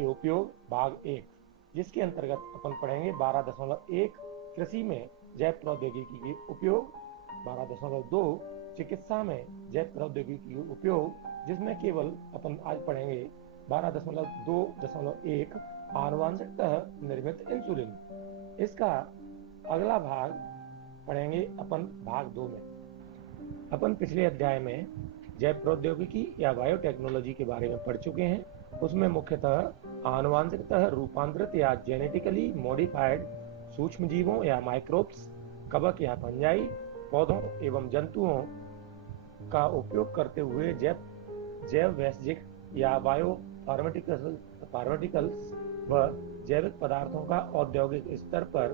के उपयोग भाग 1, जिसके अंतर्गत अपन पढ़ेंगे 12.1 कृषि में जैव प्रौद्योगिकी के उपयोग, 12.2 चिकित्सा में जैव प्रौद्योगिकी के उपयोग, जिसमें केवल अपन आज पढ़ेंगे 12.2.1 आनुवांशिकतः निर्मित इंसुलिन। इसका अगला भाग पढ़ेंगे अपन भाग 2 में। अपन पिछले अध्याय में जैव प्रौद्योगिकी या बायोटेक्नोलॉजी के बारे में पढ़ चुके हैं। उसमें मुख्यतः आनुवांशिकतः रूपांतरित या जेनेटिकली मॉडिफाइड सूक्ष्म जीवों या माइक्रोब्स, कवक या फंजाई, पौधों एवं जंतुओं का उपयोग करते हुए जैव वैश्विक या बायो फार्मास्यूटिकल्स व जैविक पदार्थों का औद्योगिक स्तर पर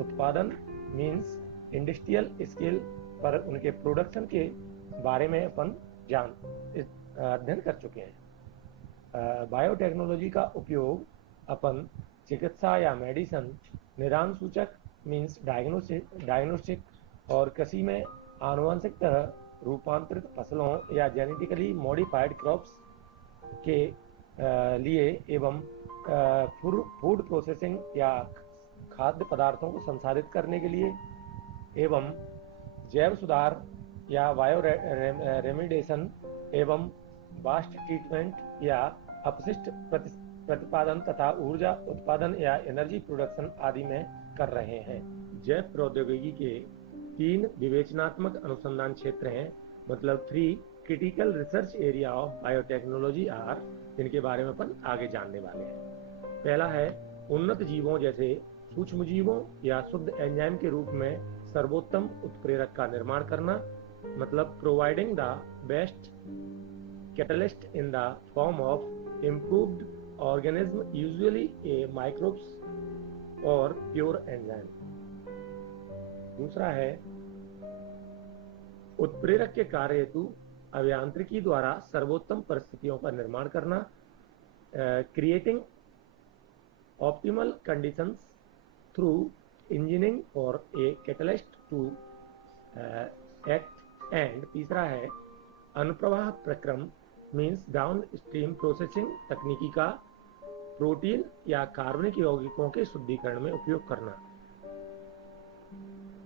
उत्पादन मीन्स इंडस्ट्रियल स्केल पर उनके प्रोडक्शन के बारे में अपन अध्ययन कर चुके हैं। बायोटेक्नोलॉजी का उपयोग अपन चिकित्सा या मेडिसिन, निदान सूचक मीन्स डायग्नोस्टिक और कृषि में आनुवंशिकतः रूपांतरित फसलों या जेनेटिकली मॉडिफाइड क्रॉप्स के लिए एवं फूड प्रोसेसिंग या खाद्य पदार्थों को संसाधित करने के लिए एवं जैव सुधार या बायो रेमिडेशन एवं वास्ट ट्रीटमेंट या अपशिष्ट प्रतिपादन तथा ऊर्जा उत्पादन या एनर्जी प्रोडक्शन आदि में कर रहे हैं। जैव प्रौद्योगिकी के 3 विवेचनात्मक अनुसंधान क्षेत्र हैं, मतलब 3 critical research area of biotechnology are, जिनके बारे में अपन आगे जानने वाले हैं। पहला है उन्नत जीवों जैसे सूक्ष्म जीवों या शुद्ध एंजाइम के रूप में सर्वोत्तम उत्प्रेरक का निर्माण करना, मतलब providing the best catalyst in the form of improved organism usually A microbes और प्योर एंजाइम। दूसरा है उत्प्रेरक के कार्य हेतु अभियांत्रिकी द्वारा सर्वोत्तम परिस्थितियों का निर्माण करना, creating optimal conditions through engineering for a catalyst to act. And तीसरा है अनुप्रवाह प्रक्रम मीन्स डाउन स्ट्रीम प्रोसेसिंग तकनीकी का प्रोटीन या कार्बनिक यौगिकों के शुद्धिकरण में उपयोग करना।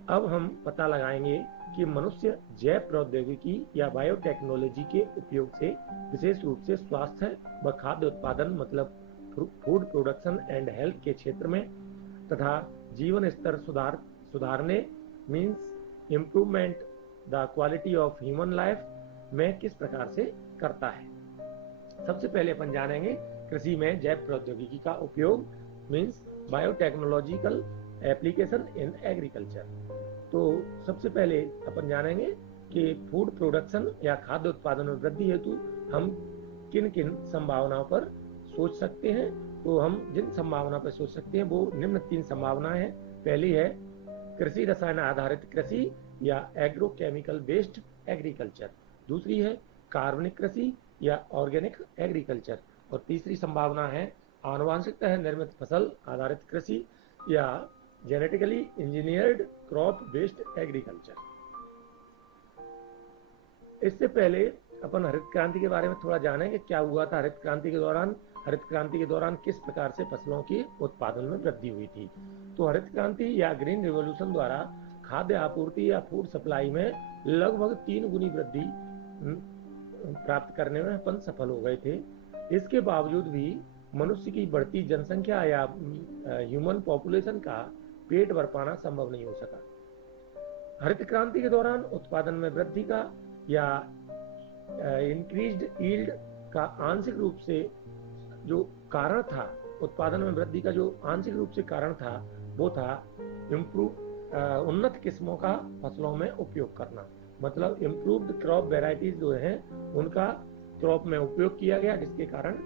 अब हम पता लगाएंगे कि मनुष्य जैव प्रौद्योगिकी या बायोटेक्नोलॉजी के उपयोग से विशेष रूप से स्वास्थ्य व खाद्य उत्पादन मतलब फूड प्रोडक्शन एंड हेल्थ के क्षेत्र में तथा जीवन स्तर सुधारने means improvement the quality of human life में किस प्रकार से करता है। सबसे पहले अपन जानेंगे कृषि में जैव प्रौद्योगिकी का उपयोग means biotechnological application in agriculture. तो सबसे पहले अपन जानेंगे कि फूड प्रोडक्शन या खाद्य उत्पादन में वृद्धि हेतु हम किन किन संभावनाओं पर सोच सकते हैं। तो हम जिन संभावना पर सोच सकते हैं वो निम्न 3 संभावनाएं हैं। पहली है कृषि रसायन आधारित कृषि या एग्रोकेमिकल बेस्ड एग्रीकल्चर, दूसरी है कार्बनिक कृषि या ऑर्गेनिक एग्रीकल्चर और तीसरी संभावना है आनुवांशिकतः निर्मित फसल आधारित कृषि या genetically engineered crop based agriculture. इससे पहले अपन हरित क्रांति के बारे में थोड़ा जानेंगे। क्या हुआ था हरित क्रांति के दौरान किस प्रकार से फसलों के उत्पादन में वृद्धि हुई थी। तो हरित क्रांति या ग्रीन रिवॉल्यूशन द्वारा खाद्य आपूर्ति या फूड सप्लाई में लगभग 3 गुनी वृद्धि प्राप्त करने में अपन सफल हो गए थे। इसके बावजूद भी मनुष्य की बढ़ती जनसंख्या या ह्यूमन पॉपुलेशन का पेट भर पाना संभव नहीं हो सका। हरित क्रांति के दौरान उत्पादन में वृद्धि का या इंक्रीज्ड यील्ड का आंशिक रूप से जो कारण था, उत्पादन में वृद्धि का जो आंशिक रूप से कारण था वो था उन्नत किस्मों का फसलों में उपयोग करना, मतलब इम्प्रूव्ड क्रॉप वेराइटीज जो हैं उनका क्रॉप में उपयोग किया गया, जिसके कारण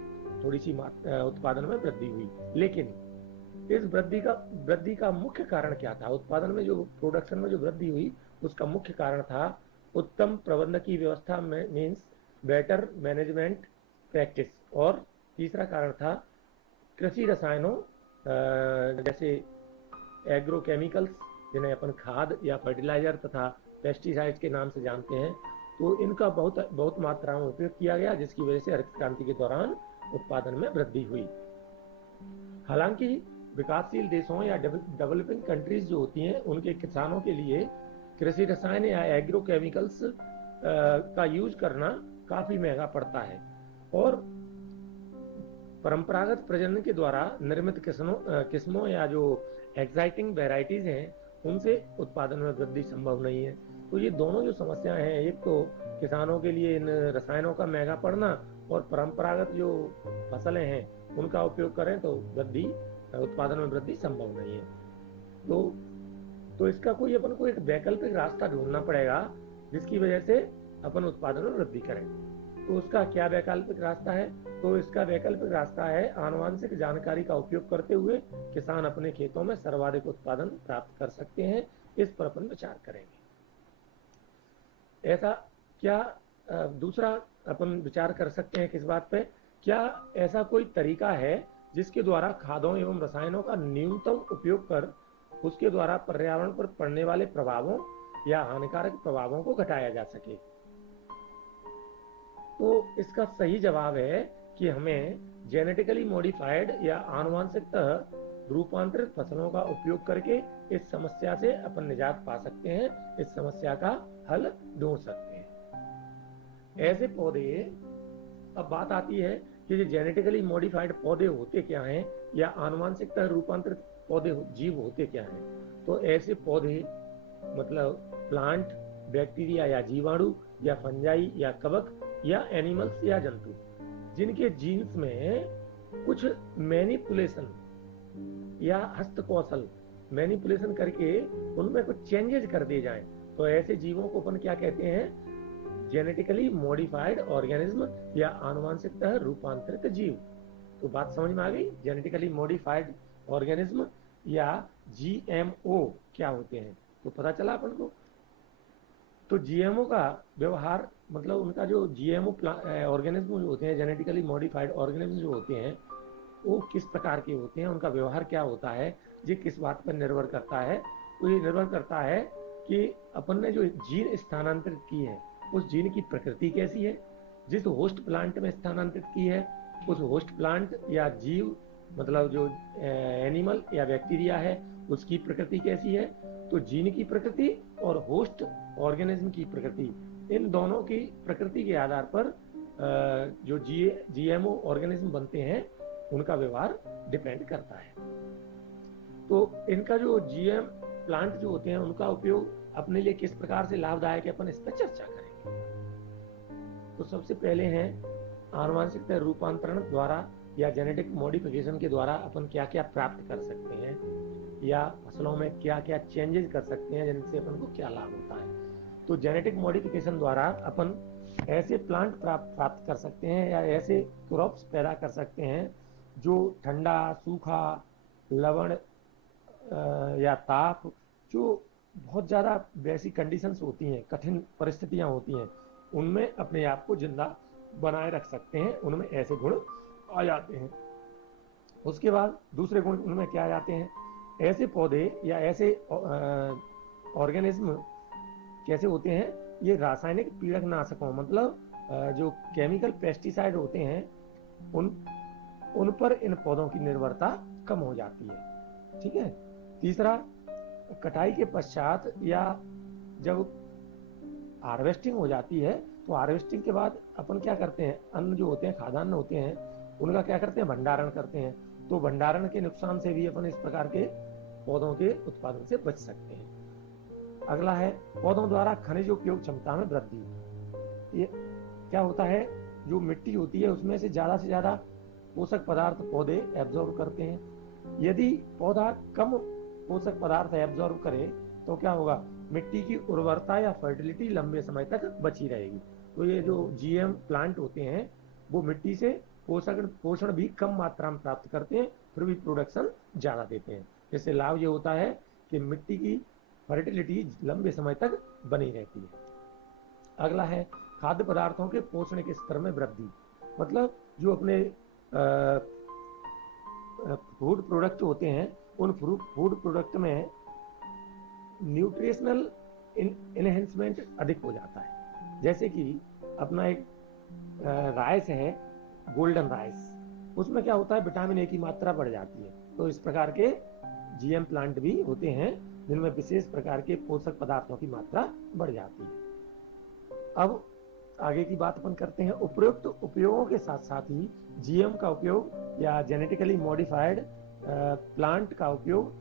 थोड़ी सी उत्पादन में वृद्धि हुई। लेकिन इस वृद्धि का मुख्य कारण क्या था। उत्पादन में जो प्रोडक्शन में जो वृद्धि हुई उसका मुख्य कारण था उत्तम प्रबंधकीय व्यवस्था में मीन्स बेटर मैनेजमेंट प्रैक्टिस, और तीसरा कारण था कृषि रसायनों जैसे एग्रोकेमिकल्स जिन्हें अपन खाद या फर्टिलाइजर तथा पेस्टिसाइड के नाम से जानते हैं, तो इनका बहुत मात्रा में उपयोग किया गया, जिसकी वजह से हरित क्रांति के दौरान उत्पादन में वृद्धि हुई। हालांकि विकासशील देशों या डेवलपिंग कंट्रीज जो होती हैं उनके किसानों के लिए कृषि रसायन या एग्रो केमिकल्स का यूज करना काफ़ी महंगा पड़ता है और परंपरागत प्रजनन के द्वारा निर्मित किस्मों या जो एक्साइटिंग वेराइटीज हैं उनसे उत्पादन में वृद्धि संभव नहीं है। तो ये दोनों जो समस्याएं हैं, एक तो किसानों के लिए इन रसायनों का महंगा पड़ना और परंपरागत जो फसलें हैं उनका उपयोग करें तो वृद्धि उत्पादन में वृद्धि संभव नहीं है। तो इसका कोई अपन को एक वैकल्पिक रास्ता ढूंढना पड़ेगा जिसकी वजह से अपन उत्पादन में वृद्धि करें। तो उसका क्या वैकल्पिक रास्ता है? तो इसका वैकल्पिक रास्ता है आनुवंशिक जानकारी का उपयोग करते हुए किसान अपने खेतों में सर्वाधिक उत्पादन प्राप्त कर सकते हैं। इस पर अपन विचार करेंगे। ऐसा क्या दूसरा अपन विचार कर सकते हैं किस बात पे, क्या ऐसा कोई तरीका है जिसके द्वारा खादों एवं रसायनों का न्यूनतम उपयोग कर उसके द्वारा पर्यावरण पर पड़ने वाले प्रभावों या हानिकारक प्रभावों को घटाया जा सके? तो इसका सही जवाब है कि हमें जेनेटिकली मॉडिफाइड या आनुवंशिकतः रूपांतरित फसलों का उपयोग करके इस समस्या से अपन निजात पा सकते हैं, इस समस्या का हल ढूंढ सकते हैं। ऐसे पौधे, अब बात आती है कि ये जेनेटिकली मॉडिफाइड पौधे होते क्या हैं या आनुवंशिकतः रूपांतरित पौधे जीव होते क्या हैं। तो ऐसे पौधे मतलब प्लांट, बैक्टीरिया या जीवाणु या फंजाई या कवक या एनिमल्स या जंतु जिनके जीन्स में कुछ मैनिपुलेशन या हस्तकौशल मैनिपुलेशन करके उनमें कुछ चेंजेस कर दिए जाएं, तो ऐसे जीवों को अपन क्या कहते हैं? जेनेटिकली मॉडिफाइड ऑर्गेनिज्म या आनुवंशिकतः रूपांतरित जीव। तो बात समझ में आ गई, जेनेटिकली मॉडिफाइड ऑर्गेनिज्म या जीएमओ क्या होते हैं। तो पता चला अपन को। तो जीएमओ का व्यवहार मतलब उनका जो जीएमओ ऑर्गेनिज्म जो होते हैं, जेनेटिकली मॉडिफाइड ऑर्गेनिज्म जो होते हैं, वो किस प्रकार के होते हैं, उनका व्यवहार क्या होता है, ये किस बात पर निर्भर करता है? तो ये निर्भर करता है कि अपन ने जो जीन स्थानांतरित की है उस जीन की प्रकृति कैसी है, जिस होस्ट प्लांट में स्थानांतरित की है उस होस्ट प्लांट या जीव मतलब जो एनिमल या बैक्टीरिया है उसकी प्रकृति कैसी है। तो जीन की प्रकृति और होस्ट ऑर्गेनिज्म की प्रकृति, इन दोनों की प्रकृति के आधार पर जो जीएमओ ऑर्गेनिज्म बनते हैं उनका व्यवहार डिपेंड करता है। तो इनका जो जीएम प्लांट जो होते हैं उनका उपयोग अपने लिए किस प्रकार से लाभदायक है, अपन इस पर चर्चा करेंगे। तो सबसे पहले हैं आनुवंशिक रूपांतरण द्वारा या जेनेटिक मॉडिफिकेशन के द्वारा अपन क्या क्या प्राप्त कर सकते हैं या फसलों में क्या क्या चेंजेस कर सकते हैं जिनसे अपन को क्या लाभ होता है। तो जेनेटिक मॉडिफिकेशन द्वारा अपन ऐसे प्लांट प्राप्त कर सकते हैं या ऐसे क्रॉप्स पैदा कर सकते हैं जो ठंडा, सूखा, लवण या ताप, जो बहुत ज़्यादा वैसी कंडीशंस होती हैं, कठिन परिस्थितियां होती हैं, उनमें अपने आप को जिंदा बनाए रख सकते हैं। उनमें ऐसे गुण आ जाते हैं। उसके बाद दूसरे गुण उनमें क्या आ जाते हैं? ऐसे पौधे या ऐसे ऑर्गेनिज्म कैसे होते हैं? ये रासायनिक पीड़कनाशकों मतलब जो केमिकल पेस्टिसाइड होते हैं उन पर इन पौधों की निर्भरता कम हो जाती है। ठीक है। तीसरा, कटाई के पश्चात या जब हार्वेस्टिंग हो जाती है तो हार्वेस्टिंग के बाद अपन क्या करते हैं, अन्न जो होते हैं, खाद्यान्न होते हैं, उनका क्या करते हैं? भंडारण करते हैं। तो भंडारण के नुकसान से भी अपन इस प्रकार के पौधों के उत्पादन से बच सकते हैं। अगला है पौधों द्वारा खनिज उपयोग क्षमता में वृद्धि। ये क्या होता है? जो मिट्टी होती है उसमें से ज़्यादा पोषक पदार्थ पौधे एब्जॉर्ब करते हैं। यदि पौधा कम पोषक पदार्थ एब्जॉर्ब करे तो क्या होगा? मिट्टी की उर्वरता या फर्टिलिटी लंबे समय तक बची रहेगी। तो ये जो जीएम प्लांट होते हैं वो मिट्टी से पोषण भी कम मात्रा में प्राप्त करते हैं, फिर भी प्रोडक्शन ज़्यादा देते हैं। इससे लाभ ये होता है कि मिट्टी की फर्टिलिटी लंबे समय तक बनी रहती है। अगला है खाद्य पदार्थों के पोषण के स्तर में वृद्धि। मतलब जो अपने फूड प्रोडक्ट होते हैं उन फूड प्रोडक्ट में न्यूट्रिशनल इनहेंसमेंट अधिक हो जाता है। जैसे कि अपना एक राइस है, गोल्डन राइस, उसमें क्या होता है, विटामिन ए की मात्रा बढ़ जाती है। तो इस प्रकार के जीएम प्लांट भी होते हैं जिनमें विशेष प्रकार के पोषक पदार्थों की मात्रा बढ़ जाती है। अब आगे की बात अपन करते हैं। उपयुक्त उपयोगों के साथ साथ ही जीएम का उपयोग या जेनेटिकली मॉडिफाइड प्लांट का उपयोग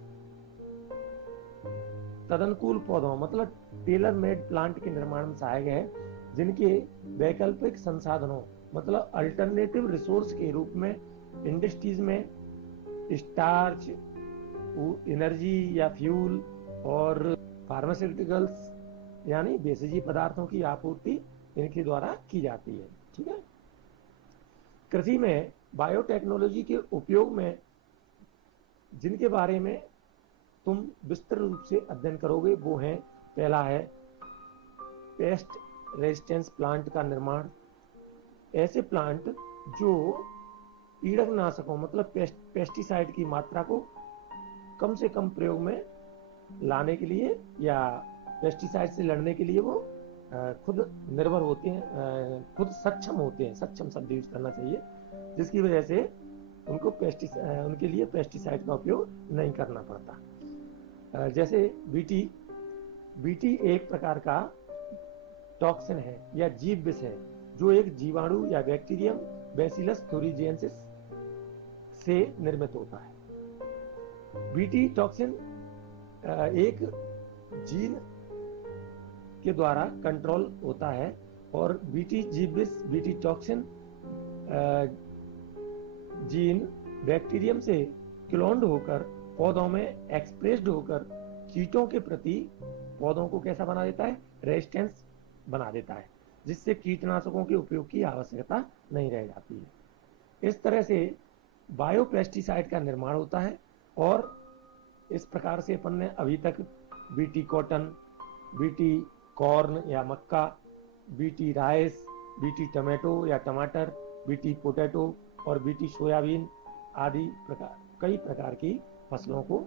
तदनुकूल पौधों मतलब टेलर मेड प्लांट के निर्माण में सहायक है, जिनके वैकल्पिक संसाधनों मतलब अल्टरनेटिव रिसोर्स के रूप में इंडस्ट्रीज में स्टार्च, एनर्जी या फ्यूल और फार्मास्यूटिकल्स यानी बेसिजी पदार्थों की आपूर्ति इनके द्वारा की जाती है। ठीक है। कृषि में बायोटेक्नोलॉजी के उपयोग में जिनके बारे में तुम विस्तृत रूप से अध्ययन करोगे वो है, पहला है पेस्ट रेजिस्टेंस प्लांट का निर्माण। ऐसे प्लांट जो कीटनाशकों मतलब पेस्टिसाइड की मात्रा को कम से कम प्रयोग में लाने के लिए या पेस्टिसाइड से लड़ने के लिए वो खुद निर्भर होते हैं, खुद सक्षम होते हैं, सक्षम शब्द यूज करना चाहिए, जिसकी वजह से उनको उनके लिए पेस्टिसाइड का उपयोग नहीं करना पड़ता। जैसे बीटी एक प्रकार का टॉक्सिन है या जीव विष है जो एक जीवाणु या बैक्टीरियम बैसिलस थुरिजिएंसिस से निर्मित होता है। बीटी टॉक्सिन एक जीन के द्वारा कंट्रोल होता है और बीटी जीव विष बीटी टॉक्सिन जीन बैक्टीरियम से क्लोन्ड होकर पौधों में एक्सप्रेस्ड होकर कीटों के प्रति पौधों को कैसा बना देता है, रेजिस्टेंस बना देता है, जिससे कीटनाशकों के उपयोग की आवश्यकता नहीं रह जाती है। इस तरह से बायोपेस्टिसाइड का निर्माण होता है और इस प्रकार से अपन ने अभी तक बीटी कॉटन, बीटी कॉर्न या मक्का, बीटी राइस, बीटी टमाटो या टमाटर, बीटी पोटैटो और बीटी सोयाबीन आदि कई प्रकार की फसलों को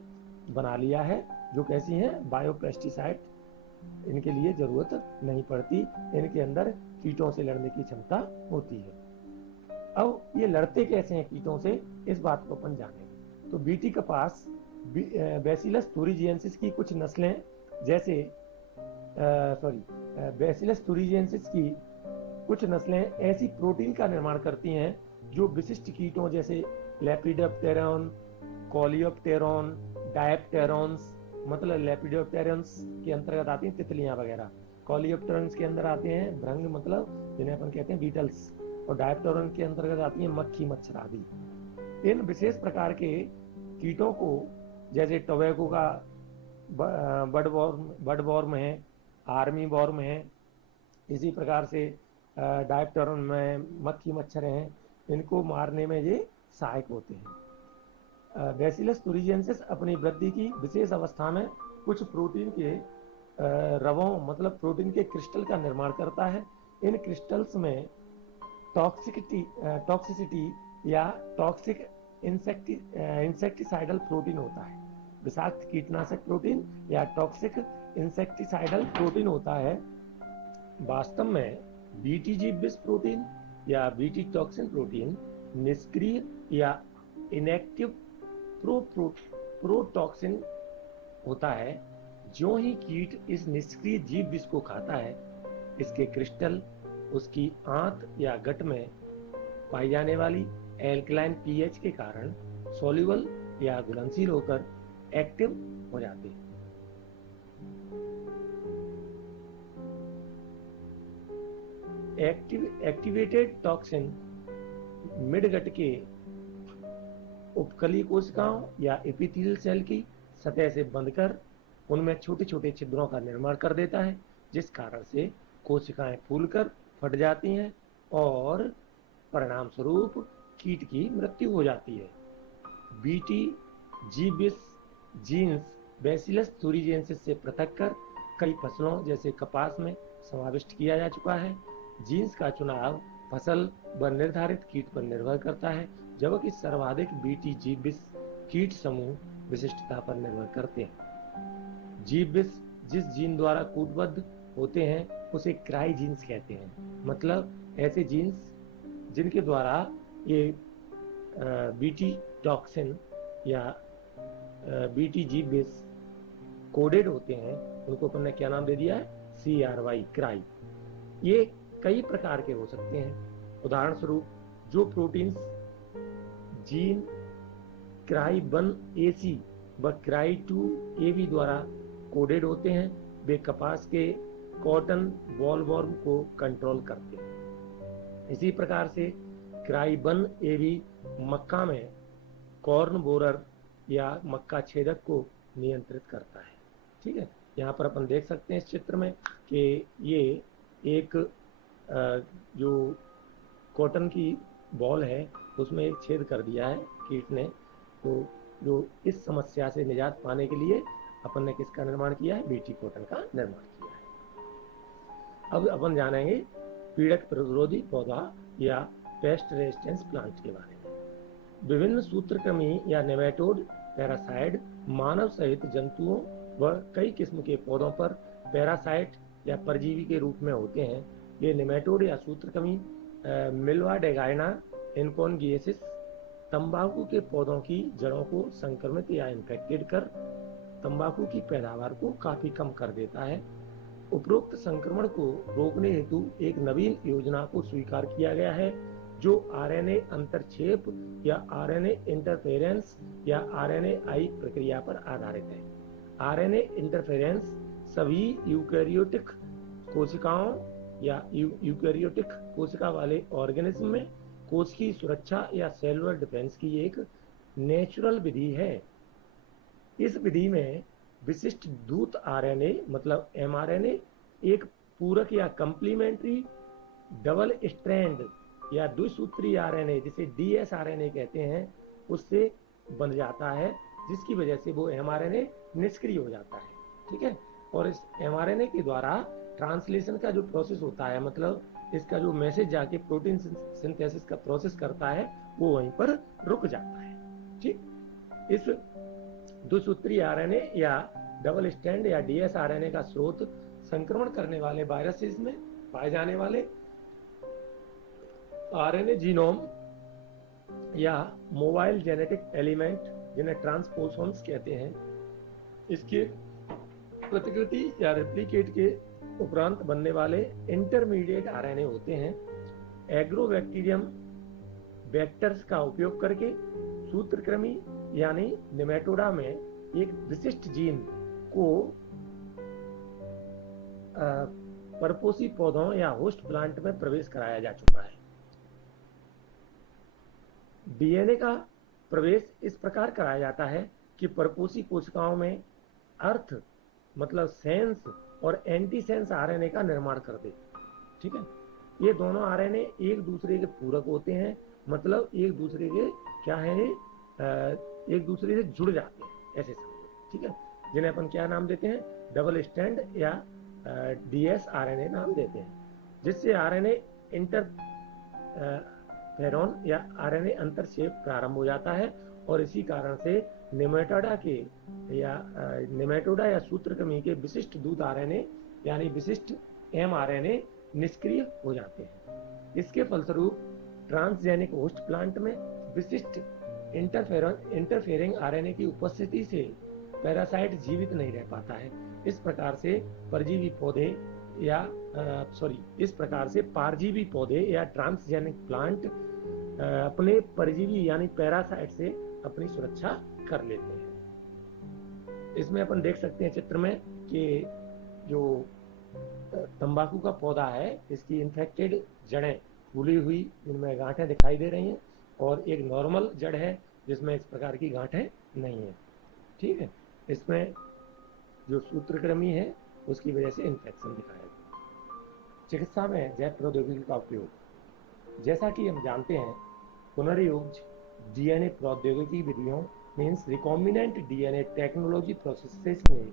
बना लिया है जो कैसी हैं, बायोपेस्टिसाइड इनके लिए जरूरत नहीं पड़ती, इनके अंदर कीटों से लड़ने की क्षमता होती है। अब ये लड़ते कैसे हैं कीटों से, इस बात को अपन जानेंगे। तो बीटी कपास बैसिलस थुरिजिएंसिस की कुछ नस्लें जैसे बैसिलस थुरिजिएंसिस की कुछ नस्लें ऐसी प्रोटीन का निर्माण करती हैं जो विशिष्ट कीटों जैसे लेपिडोप्टेरॉन, कॉलियोप्टेरॉन, डायप्टेरॉन्स मतलब लेपिडोप्टेरॉन्स के अंतर्गत आती हैं तितलियां वगैरह, कॉलियोप्टेरॉन्स के अंदर आते हैं भृंग मतलब जिन्हें अपन कहते हैं बीटल्स, और डायप्टेरॉन के अंतर्गत आती हैं मक्खी मच्छर आदि। इन विशेष प्रकार के कीटों को जैसे टोबैको का बड वॉर्म है, आर्मी वॉर्म है, इसी प्रकार से डायप्टेरॉन में मक्खी मच्छर हैं, इनको मारने में ये सहायक होते हैं। बैसिलस थुरिजिएंसिस अपनी वृद्धि की विशेष अवस्था में कुछ प्रोटीन के रवों मतलब प्रोटीन के क्रिस्टल का निर्माण करता है। इन क्रिस्टल्स में टॉक्सिसिटी या टॉक्सिक इंसेक्टिसाइडल प्रोटीन होता है, विषाक्त कीटनाशक प्रोटीन या टॉक्सिक इंसेक्टिसाइडल प्रोटीन होता है। वास्तव में बीटी जीव विष प्रोटीन या बीटी टॉक्सिन प्रोटीन निष्क्रिय या इनएक्टिव प्रोटॉक्सिन होता है। जो ही कीट इस निष्क्रिय जीव विष को खाता है, इसके क्रिस्टल उसकी आंत या गट में पाई जाने वाली एल्कलाइन पीएच के कारण सॉल्युबल या घुलनशील होकर एक्टिव हो जाते हैं। एक्टिवेटेड टॉक्सिन मिडगट के उपकली कोशिकाओं या एपिथेलियल सेल की सतह से बंधकर उनमें छोटे छोटे छिद्रों का निर्माण कर देता है, जिस कारण से कोशिकाएं फूलकर फट जाती हैं और परिणाम स्वरूप कीट की मृत्यु हो जाती है। बीटी जीव विष जीन्स बैसिलस थुरिजिएंसिस से पृथक कर कई फसलों जैसे कपास में समाविष्ट किया जा चुका है। जीन्स का चुनाव फसल व निर्धारित कीट पर निर्भर करता है, जबकि सर्वाधिक बीटी जीव विष कीट समूह विशिष्टता पर निर्भर करते हैं। जीव विष जिस जीन द्वारा कूटबद्ध होते हैं उसे क्राई जीन्स कहते हैं, मतलब ऐसे जीन्स जिनके द्वारा ये बीटी टॉक्सिन या बीटीजी बेस कोडेड होते हैं, उनको अपन ने क्या नाम दे दिया है, CRY, क्राई। ये कई प्रकार के हो सकते हैं। उदाहरण स्वरूप जो प्रोटीन्स जीन CRY1AC व CRY2AB द्वारा कोडेड होते हैं, वे कपास के कॉटन बॉलवॉर्म को कंट्रोल करते हैं। इसी प्रकार से CRY1AB मक्का में कॉर्न बोरर या मक्का छेदक को नियंत्रित करता है। ठीक है, यहाँ पर अपन देख सकते हैं इस चित्र में कि ये एक जो कॉटन की बॉल है उसमें एक छेद कर दिया है कीट ने, तो जो इस समस्या से निजात पाने के लिए अपन ने किसका निर्माण किया है, बीटी कॉटन का निर्माण किया है। अब अपन जानेंगे पीड़क प्रतिरोधी पौधा या पेस्ट रेजिस्टेंस प्लांट के बारे में। विभिन्न सूत्रकृमि या नेमेटोड पैरासाइड मानव सहित जंतुओं व कई किस्म के पौधों पर पैरासाइट या परजीवी के रूप में होते हैं। ये नेमेटोड या सूत्रकृमि मिल्वाडेगाइना इनकॉन्गिएसिस तंबाकू के पौधों की जड़ों को संक्रमित या इन्फेक्टेड कर तंबाकू की पैदावार को काफी कम कर देता है। उपरोक्त संक्रमण को रोकने हेतु एक नवीन योजना को स्वीकार किया गया है, जो आरएनए अंतरक्षेप या आरएनए इंटरफेरेंस या आरएनएआई प्रक्रिया पर आधारित है। आरएनए इंटरफेरेंस सभी यूकैरियोटिक कोशिकाओं या यूकैरियोटिक कोशिका वाले ऑर्गेनिज्म में कोश की सुरक्षा या सेलुलर डिफेंस की एक नेचुरल विधि है। इस विधि में विशिष्ट दूत आरएनए मतलब एमआरएनए एक पूरक या कंप्लीमेंट्री डबल स्ट्रैंड या द्विसूत्री आरएनए जिसे डीएसआरएनए कहते हैं उससे बन जाता है, जिसकी वजह से वो एमआरएनए निष्क्रिय हो जाता है। ठीक है, और इस एमआरएनए के द्वारा ट्रांसलेशन का जो प्रोसेस होता है, मतलब इसका जो मैसेज जाके प्रोटीन सिंथेसिस का प्रोसेस करता है वो वहीं पर रुक जाता है। ठीक, इस द्विसूत्री आरएनए या डबल स्ट्रैंड या डीएसआरएनए का स्रोत संक्रमण करने वाले वायरसेस में पाए जाने वाले आरएनए जीनोम या मोबाइल जेनेटिक एलिमेंट जिन्हें ट्रांसपोसोन्स कहते हैं, इसके प्रतिकृति या रेप्लिकेट के उपरांत बनने वाले इंटरमीडिएट आरएनए होते हैं। एग्रोबैक्टीरियम वेक्टर्स का उपयोग करके सूत्रकृमि यानी नेमेटोडा में एक विशिष्ट जीन को परपोषी पौधों या होस्ट प्लांट में प्रवेश कराया जा चुका है। डीएनए का प्रवेश इस प्रकार कराया जाता है कि परपोषी कोशिकाओं में अर्थ मतलब सेंस और एंटी सेंस आरएनए का निर्माण कर दे। ठीक है, ये दोनों आरएनए एक दूसरे के पूरक होते हैं, मतलब एक दूसरे के क्या है, एक दूसरे से जुड़ जाते हैं, ऐसे समझो। ठीक है, जिन्हें अपन क्या नाम देते हैं, डबल स्ट्रैंड या डीएसआरएनए नाम देते हैं, जिससे आरएनए इंटरफेरॉन या आरएनए अंतरक्षेप प्रारंभ हो जाता है और इसी कारण से नेमेटोडा या सूत्रकृमि के विशिष्ट दूत आरएनए यानी विशिष्ट एमआरएनए निष्क्रिय हो जाते हैं। इसके फलस्वरूप ट्रांसजेनिक होस्ट प्लांट में विशिष्ट इंटरफेरिंग आरएनए की उपस्थिति से पैरासाइट जीवित नहीं रह पाता है। इस प्रकार से पारजीवी पौधे या ट्रांसजेनिक प्लांट अपने परजीवी यानी पैरासाइट से अपनी सुरक्षा कर लेते हैं। इसमें अपन देख सकते हैं चित्र में कि जो तंबाकू का पौधा है इसकी इन्फेक्टेड जड़ें फूली हुई, इनमें गांठें दिखाई दे रही हैं, और एक नॉर्मल जड़ है जिसमें इस प्रकार की गांठें नहीं है। ठीक है, इसमें जो सूत्रकृमि है उसकी वजह से इन्फेक्शन दिखाया गया। चिकित्सा में जैव प्रौद्योगिकी का उपयोग, जैसा कि हम जानते हैं, पुनर्योज डीएनए प्रौद्योगिकी विधियों means recombinant DNA technology processes ने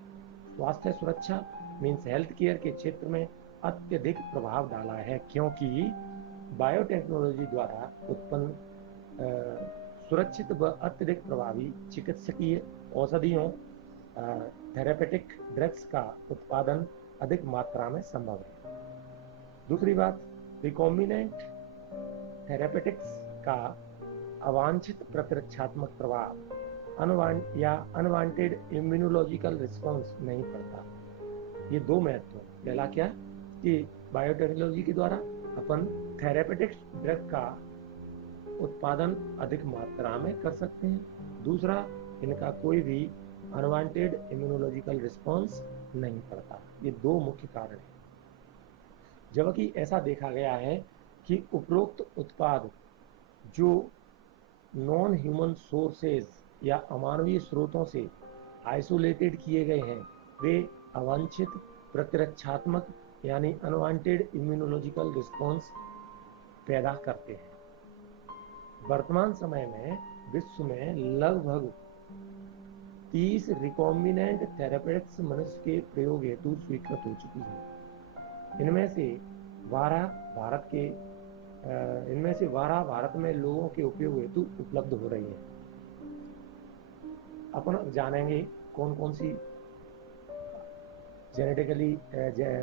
स्वास्थ्य सुरक्षा मीन्स हेल्थ केयर के क्षेत्र में अत्यधिक प्रभाव डाला है, क्योंकि बायोटेक्नोलॉजी द्वारा उत्पन्न सुरक्षित व अत्यधिक प्रभावी चिकित्सकीय औषधियों थेरेपेटिक ड्रग्स का उत्पादन अधिक मात्रा में संभव है। दूसरी बात, रिकॉम्बिनेंट थेरेपेटिक्स का अवांछित प्रतिरक्षात्मक प्रभाव या अनवांटेड इम्यूनोलॉजिकल रिस्पॉन्स नहीं पड़ता। ये दो महत्व। पहला क्या कि बायोटेक्नोलॉजी के द्वारा अपन थेरेपेटिक्स ड्रग का उत्पादन अधिक मात्रा में कर सकते हैं। दूसरा, इनका कोई भी अनवांटेड इम्यूनोलॉजिकल रिस्पॉन्स नहीं पड़ता। ये दो मुख्य कारण हैं। जबकि ऐसा देखा गया है कि उपरोक्त उत्पाद जो नॉन ह्यूमन सोर्सेज या अमानवीय स्रोतों से आइसोलेटेड किए गए हैं, वे अवांछित प्रतिरक्षात्मक यानी अनवांटेड इम्यूनोलॉजिकल रिस्पॉन्स पैदा करते हैं। वर्तमान समय में विश्व में लगभग 30 रिकॉम्बिनेंट थेरेपेटिक्स मनुष्य के प्रयोग हेतु स्वीकृत हो चुकी हैं। इनमें से 12 भारत में लोगों के उपयोग हेतु उपलब्ध हो रही है। अपन जानेंगे कौन कौन सी जेनेटिकली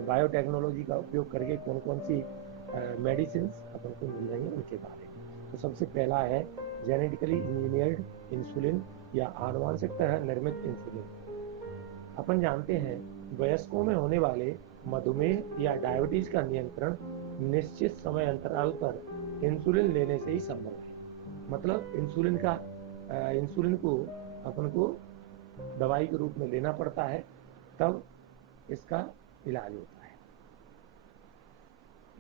बायोटेक्नोलॉजी का उपयोग करके कौन कौन सी मेडिसिन अपन को मिल रही है उनके बारे में। तो सबसे पहला है जेनेटिकली इंजीनियर्ड इंसुलिन या आनुवंशिकतः निर्मित इंसुलिन। अपन जानते हैं वयस्कों में होने वाले मधुमेह या डायबिटीज का नियंत्रण निश्चित समय अंतराल पर इंसुलिन लेने से ही संभव है। मतलब इंसुलिन को अपन को दवाई के रूप में लेना पड़ता है, तब इसका इलाज होता है।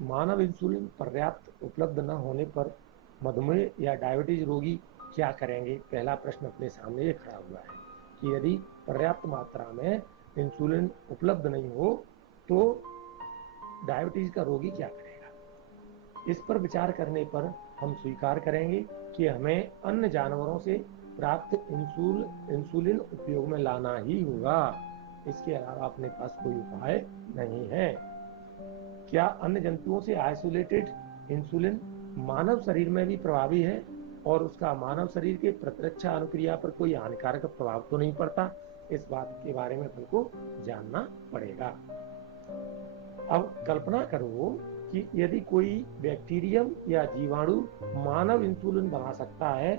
मानव इंसुलिन पर्याप्त उपलब्ध न होने पर मधुमेह या डायबिटीज रोगी क्या करेंगे? पहला प्रश्न अपने सामने ये खड़ा हुआ है कि यदि पर्याप्त मात्रा में इंसुलिन उपलब्ध नहीं हो तो डायबिटीज का रोगी क्या करेगा? इस पर विचार करने पर हम स्वीकार करेंगे कि हमें अन्य जानवरों से प्राप्त इंसुलिन उपयोग में लाना ही होगा। इसके अलावा अपने पास कोई उपाय नहीं है। क्या अन्य जंतुओं से आइसोलेटेड इंसुलिन मानव शरीर में भी प्रभावी है और उसका मानव शरीर के प्रतिरक्षा अनुक्रिया पर कोई हानिकारक प्रभाव तो नहीं पड़ता? इस बात के बारे में तुमको जानना पड़ेगा। अब कल्पना करो कि यदि कोई बैक्टीरियम या जीवाणु मानव इंसुलिन बना सकता है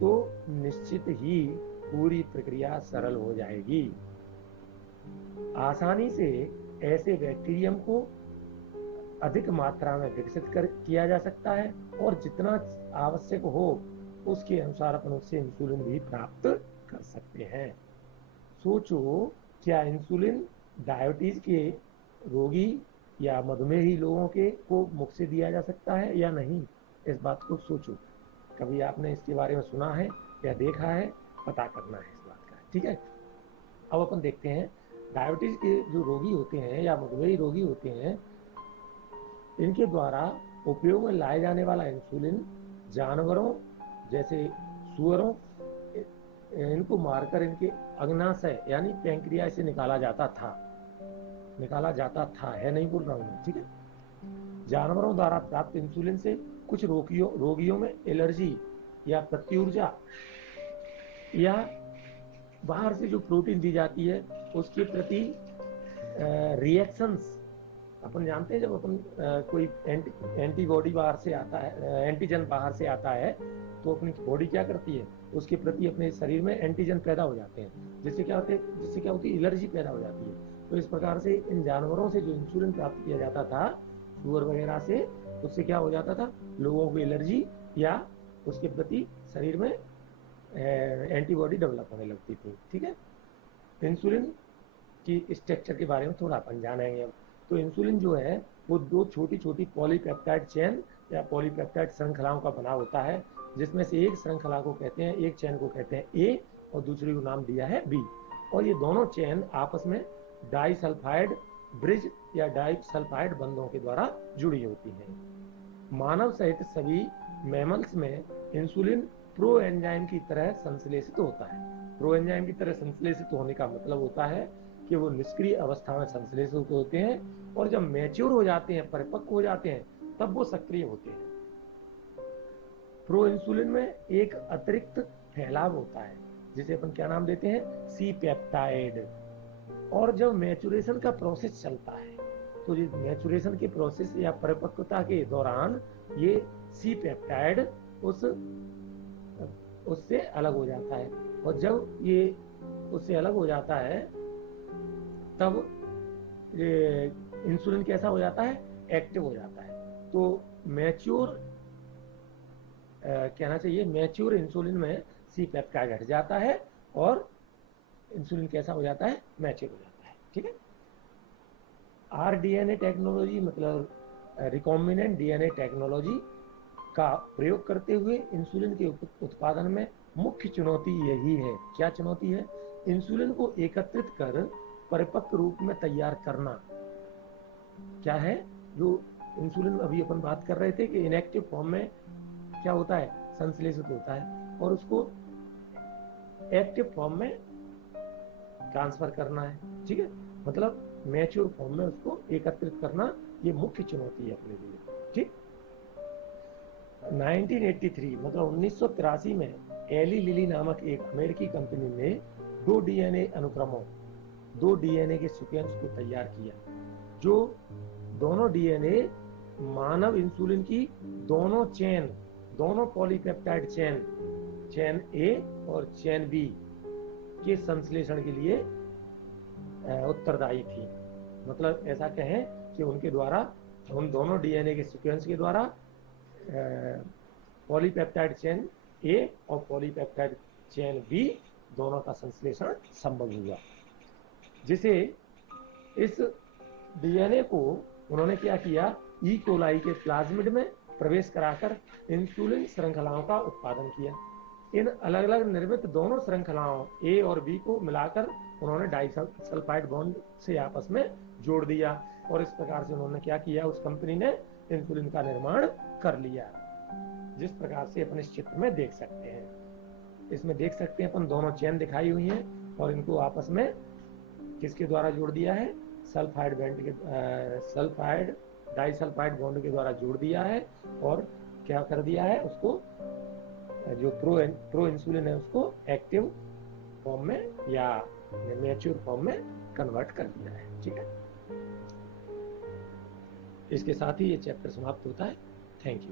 तो निश्चित ही पूरी प्रक्रिया सरल हो जाएगी। आसानी से ऐसे बैक्टीरियम को अधिक मात्रा में विकसित किया जा सकता है और जितना आवश्यक हो उसके अनुसार अपन उससे इंसुलिन भी प्राप्त कर सकते हैं। सोचो, क्या इंसुलिन डायबिटीज के रोगी या मधुमेही लोगों को मुख से दिया जा सकता है या नहीं? इस बात को सोचो। कभी आपने इसके बारे में सुना है या देखा है? पता करना है इस बात का। ठीक है, अब अपन देखते हैं डायबिटीज के जो रोगी होते हैं या मधुमेही रोगी होते हैं, इनके द्वारा उपयोग में लाए जाने वाला इंसुलिन जानवरों जैसे सुअरों इनको मारकर इनके अग्नाशय यानी पैंक्रियास से निकाला जाता था, है नहीं बोल रहा हूँ। ठीक है, जानवरों द्वारा प्राप्त इंसुलिन से कुछ रोगियों में एलर्जी या प्रत्युर्जा या बाहर से जो प्रोटीन दी जाती है उसके प्रति रिएक्शंस। अपन जानते हैं जब अपन कोई एंटीबॉडी बाहर से आता है, एंटीजन बाहर से आता है तो अपनी बॉडी क्या करती है? उसके प्रति अपने शरीर में एंटीजन पैदा हो जाते हैं, जिससे क्या होती है? एलर्जी पैदा हो जाती है। तो इस प्रकार से इन जानवरों से जो इंसुलिन प्राप्त किया जाता था सुअर वगैरह से, उससे क्या हो जाता था? लोगों को एलर्जी या उसके प्रति शरीर में एंटीबॉडी डेवलप होने लगती थी। ठीक है, इंसुलिन की स्ट्रक्चर के बारे में थोड़ा अपन जानेंगे अब। तो इंसुलिन जो है वो दो छोटी छोटी पॉलीपेप्टाइड चेन या पॉलीपेप्टाइड श्रृंखलाओं का बना होता है, जिसमें से एक श्रृंखला को कहते हैं, एक चेन को कहते हैं ए और दूसरी को नाम दिया है बी। और ये दोनों चेन आपस में डाइसल्फाइड ब्रिज या डाइसल्फाइड बंधों के द्वारा जुड़ी होती हैं। मानव सहित सभी मैमल्स में इंसुलिन प्रो एंजाइम की तरह संश्लेषित होता है। प्रो एंजाइम की तरह संश्लेषित होने का मतलब होता है कि वो निष्क्रिय अवस्था में संश्लेषित होते हैं और जब मैच्योर हो जाते हैं, परिपक्व हो जाते हैं, तब वो सक्रिय होते हैं। प्रो इंसुलिन में एक अतिरिक्त फैलाव होता है जिसे अपन क्या नाम देते हैं? C peptide. और जब मैचुरेशन का प्रोसेस चलता है तो ये मैचुरेशन के प्रोसेस या परिपक्वता के दौरान ये सी पेप्टाइड उस उससे अलग हो जाता है, और जब ये उससे अलग हो जाता है तब ये इंसुलिन कैसा हो जाता है, एक्टिव हो जाता है। तो मैच्योर कहना चाहिए मैच्योर इंसुलिन में सी पेप्टाइड हट जाता है और इंसुलिन कैसा हो जाता है, मैच्योर हो जाता है। ठीक है। आरडीएनए टेक्नोलॉजी मतलब रिकॉम्बिनेंट डीएनए टेक्नोलॉजी का प्रयोग करते हुए इंसुलिन के उत्पादन में मुख्य चुनौती यही है। क्या चुनौती है? इंसुलिन को एकत्रित कर परिपक्व रूप में तैयार करना। क्या है? जो इंसुलिन अभी अपन बात कर रहे थे कि इनएक्टिव फॉर्म में क्या होता है, संश्लेषित होता है, और उसको एक्टिव फॉर्म में ट्रांसफर करना है। ठीक है। मतलब मैच्योर फॉर्म में उसको एकत्रित करना, ये मुख्य चुनौती है अपने लिए। ठीक। 1983 मतलब 1983 में एली लिली नामक एक अमेरिकी कंपनी ने दो डीएनए के सीक्वेंस को तैयार किया, जो दोनों डीएनए मानव इंसुलिन की दोनों पॉलीपेप्टाइड चेन ए और चेन बी के संश्लेषण के लिए उत्तरदायी थी। मतलब ऐसा कहें कि उनके द्वारा, उन दोनों डीएनए के सीक्वेंस के द्वारा पॉलीपेप्टाइड चेन ए और पॉलीपेप्टाइड चेन बी दोनों का संश्लेषण संभव हुआ, जिसे इस डीएनए को उन्होंने क्या किया, ई कोलाई के प्लाज्मिड में प्रवेश कराकर इंसुलिन श्रृंखलाओं का उत्पादन किया। इन अलग अलग निर्मित दोनों श्रृंखलाओं ए और बी को मिलाकर उन्होंने डाइसल्फाइड बॉन्ड से आपस में जोड़ दिया, और इस प्रकार से उन्होंने क्या किया, उस कंपनी ने इंसुलिन का निर्माण कर लिया, जिस प्रकार से अपन इस चित्र में देख सकते हैं। इसमें देख सकते हैं अपन दोनों चेन दिखाई हुई हैं, और इनको आपस में किसके द्वारा जोड़ दिया है, सल्फाइड डाइसल्फाइड बॉन्ड के द्वारा जोड़ दिया है, और क्या कर दिया है, उसको जो प्रो इंसुलिन है उसको एक्टिव फॉर्म में या मैच्योर फॉर्म में कन्वर्ट कर दिया है। ठीक है। इसके साथ ही ये चैप्टर समाप्त होता है। Thank you.